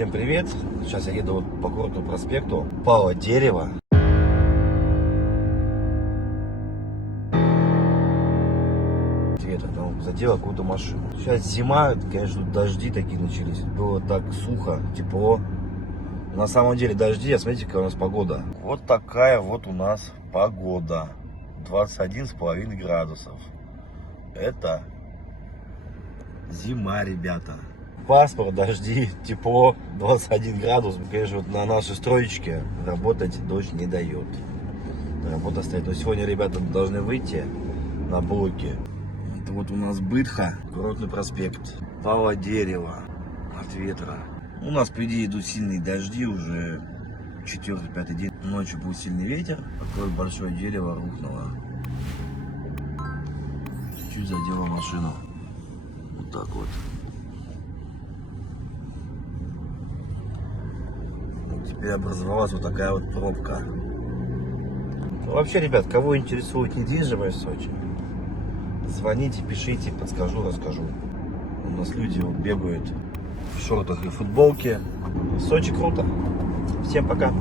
Всем привет! Сейчас я еду по Крутому проспекту. Упало дерево. Ветер там задело какую-то машину. Сейчас зима, конечно, дожди такие начались. Было так сухо, тепло. На самом деле дожди, а смотрите, какая у нас погода. Вот такая вот у нас погода. 21,5 градусов. Это зима, ребята. Пасмурно, дожди, тепло, 21 градус. Конечно, вот на нашей строечке работать дождь не дает. Работа стоит. Но сегодня ребята должны выйти на блоки. Это вот у нас Бытха, Крутный проспект. Пало дерево от ветра. У нас впереди идут сильные дожди, уже 4-5 день. Ночью был сильный ветер. Такое большое дерево рухнуло. Чуть задело машину. Вот так вот. Теперь образовалась вот такая вот пробка. Ну, вообще, ребят, кого интересует недвижимость в Сочи, звоните, пишите, подскажу, расскажу. У нас люди вот бегают в шортах и футболке. В Сочи круто. Всем пока.